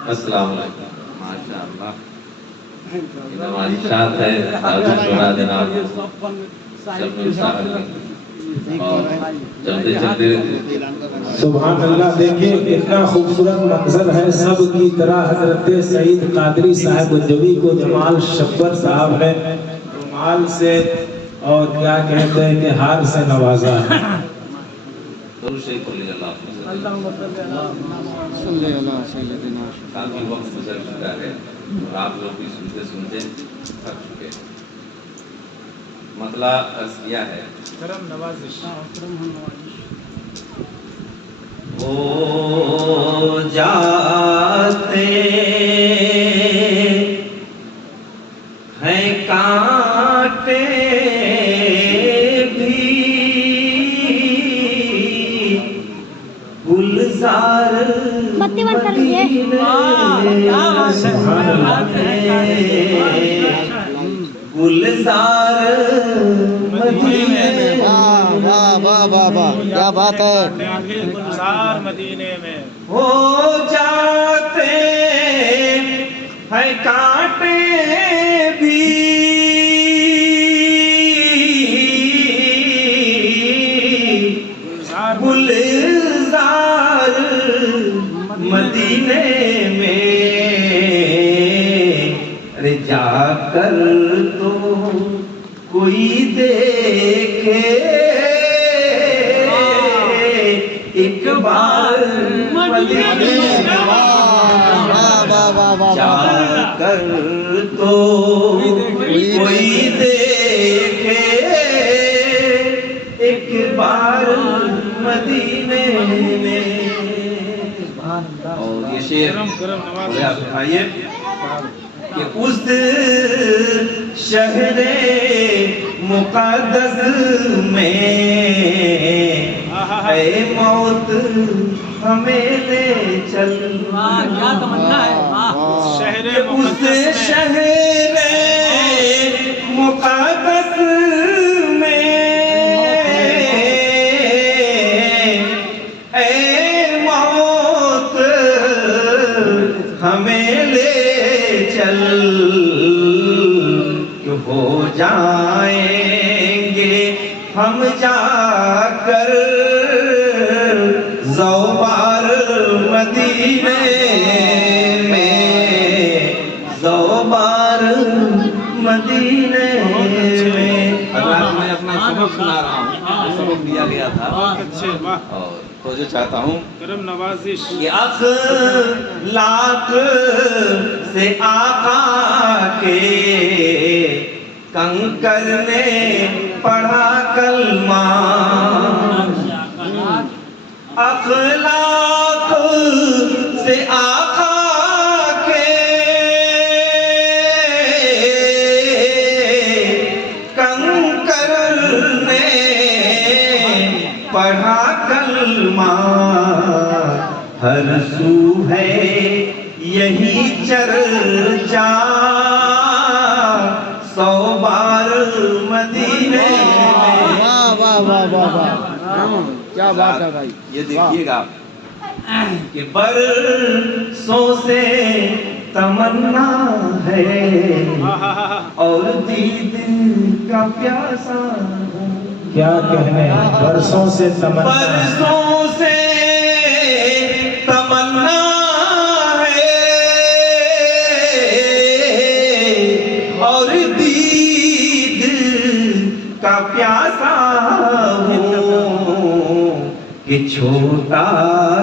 अस्सलाम वालेकुम। माशाअल्लाह हमारी शान है साधु बना देना चलते चलते सुभान अल्लाह। देखिए कितना खूबसूरत मंजर है। सब की तरह हजरत सईद कादरी साहब गंजवी को जमाल शब्बर साहब ने रुमाल से और क्या कहते हैं कि हार से नवाजा है। काफी वक्त गुजर चुका है और आप लोग भी सुनते सुनते थक चुके हैं। मतलब अर्ज किया है करम नवाजिश हो जाते हैं कांटे भी गुलजार बत्ती बंद कर लीजिए। गुलजार मदीने में। वाह वाह वाह वाह, क्या बात है। गुलजार मदीने में हो जाते हैं कांटे भी गुलजार मदीने में। अरे जाकर तो कोई देखे एक बार मदीने में। जाकर तो कोई देखे एक बार मदीने में। और ये शेर बोले आप सुनाइए कि उस शहरे मुक़द्दस में ऐ मौत हमें ले चल। क्या तमन्ना है। शहरे उस शहरे मुक़द्दस में ऐ मौत हमें ले चल। कि हो जाएंगे हम जाकर ज़ौबार मदीने में। ज़ौबार मदीने में। अल्लाह मैं अपना सबक सुना रहा हूँ, सबक दिया गया था। अच्छे वाह और तो जो चाहता हूँ करम नवाजिश कि अखलाक से आका के कंकर ने पढ़ा कलमा। अखलाक से आका के कंकर ने पढ़ा कलमा। हर सू है यही चर्चा 100 बार मदीने में। वाह वाह वाह वाह वाह, क्या बात है भाई। ये देखिएगा कि बरसों से तमन्ना है और दीद का प्यासा हूँ। क्या कहने बरसों से तमन्ना बरसों से तमन्ना है और दीद का प्यासा हूँ। कि छोटा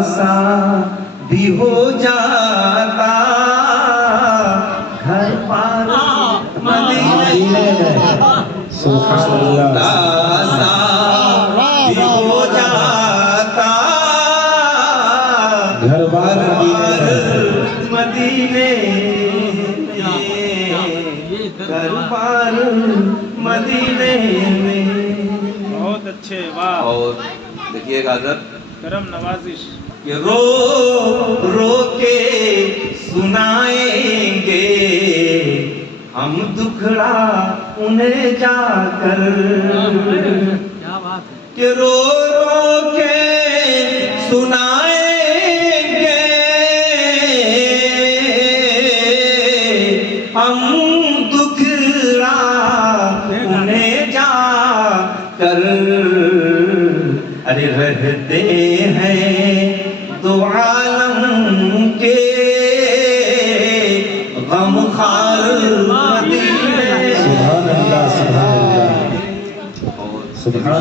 सा भी हो जाता घर पार मदीने में। सुभान अल्लाह। सा भी हो जाता घर बार मदीने में। घर बार मदीने में। बहुत अच्छे वाह और देखिएगा हज़रत करम नवाजिश कि रो रो के सुनाएंगे हम दुखड़ा उन्हें जाकर। क्या बात है। कि रो रो के सुनाएंगे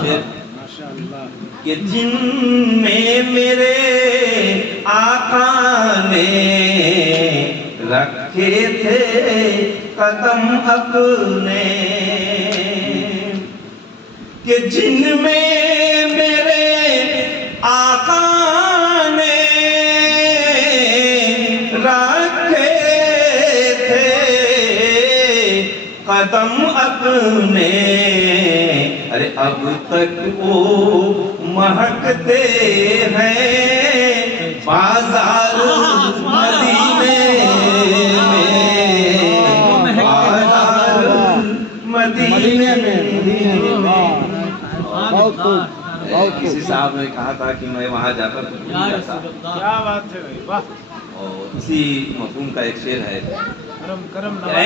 शेर कि जिनमें मेरे आका ने रखे थे कदम अपने, कि जिनमें मेरे आका ने रखे थे कदम अपने, अरे अब तक वो महकते हैं बाजार मदीने में, बाजार मदीने में। बहुत खूब, बहुत किसी खूब। साहब ने कहा था कि मैं वहां जाकर कुछ या नहीं रसूल करता, अल्लाह। क्या बात है भाई, वाह। और इसी मफहूम का एक शेर है, करम करम ऐ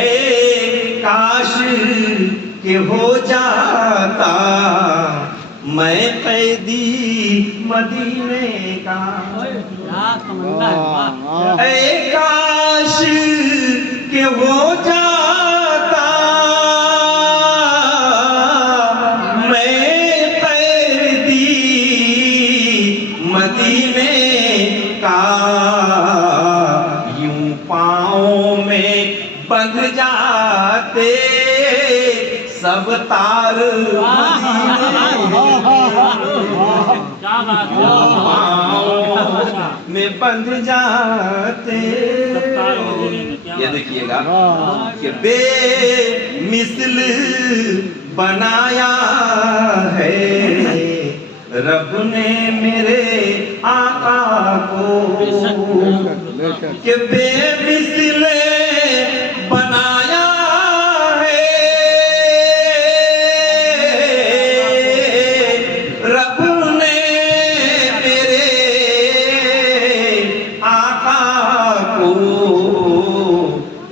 काश के हो जाता मैं कैदी मदीने का, क्या तमन्ना है, वाह। ऐ काश के हो जाता मैं कैदी मदीने का, यूं पाँव में बंध जाते सब तार क्या बात है, पाँव में बंध जाते। ये देखिएगा कि बेमिसल बनाया है रब ने मेरे आका को, कि बेमिसल बनाया है रब ने मेरे आका को,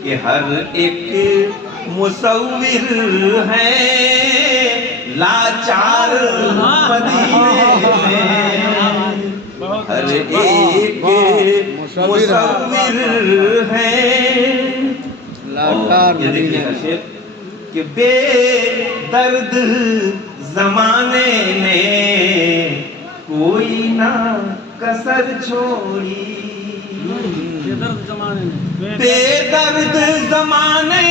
कि हर एक मुसव्विर है लाचार मदीने में, हर एक मुसव्विर है लाचार ये देखिए मदीने। शेर कि बेदर्द जमाने ने कोई ना कसर छोड़ी, बेदर्द जमाने में बेदर्द जमाने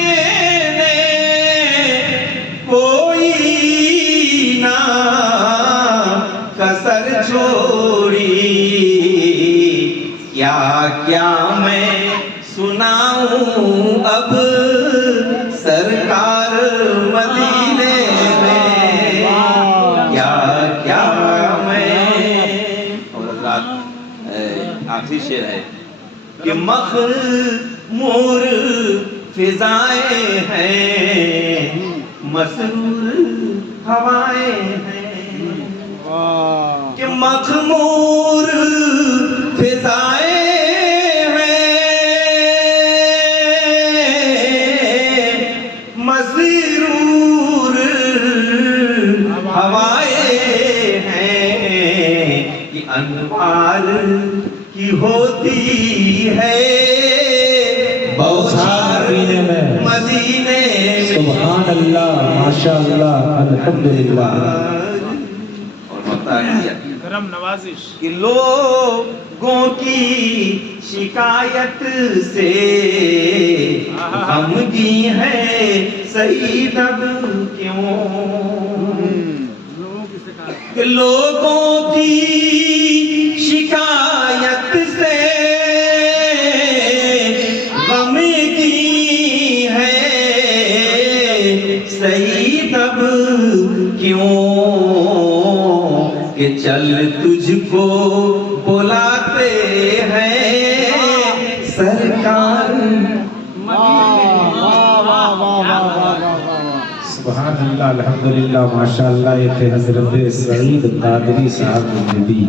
ने कोई ना कसर छोड़ी, क्या क्या मैं सुनाऊं अब सरकार मदीने में, क्या क्या मैं। और हज़रात आखिरी शेर है कि मखमूर फिजाएं हैं मसरूर हवाएं हैं, वाह। कि मखमूर फिजाएं हैं मसरूर हवाएं हैं, कि अनवार की होती है बौछार मदीने में। सुभान अल्लाह, माशाअल्लाह, अल्हम्दुलिल्लाह। और होता है करम नवाजिश कि लोगों की शिकायत से गमगी है सईद अब क्यों, लोगों की शिकायत, कि लोगों की शिकायत से गमगी है सईद अब क्यों, कि चल तुझको बुलाते हैं सरकार। सुभान अल्लाह, अल्हम्दुलिल्लाह, माशाअल्लाह। ये थे हजरत सईद कादरी साहब नबी।